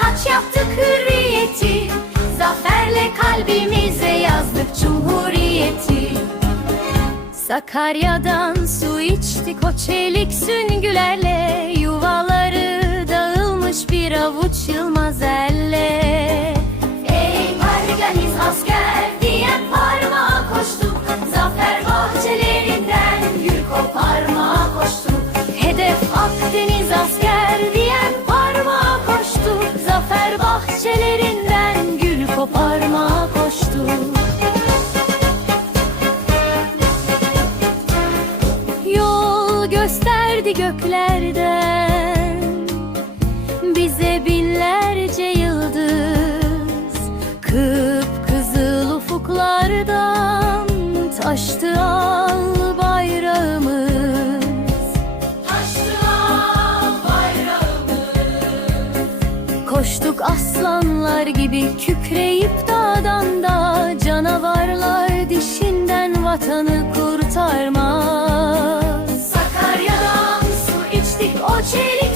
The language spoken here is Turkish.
Savaş yaptık hürriyeti. Zaferle kalbimize yazdık cumhuriyeti. Sakarya'dan su içtik o çelik süngülerle Yuvaları bahçelerinden gül koparmaya koştuk Yol gösterdi göklerden. Bize binlerce yıldız Kıpkızıl ufuklardan Taştı al Koştuk aslanlar gibi kükreyip dağdan dağa Canavarlar dişinden vatanı kurtarmaz. Sakarya'dan su içtik o çelik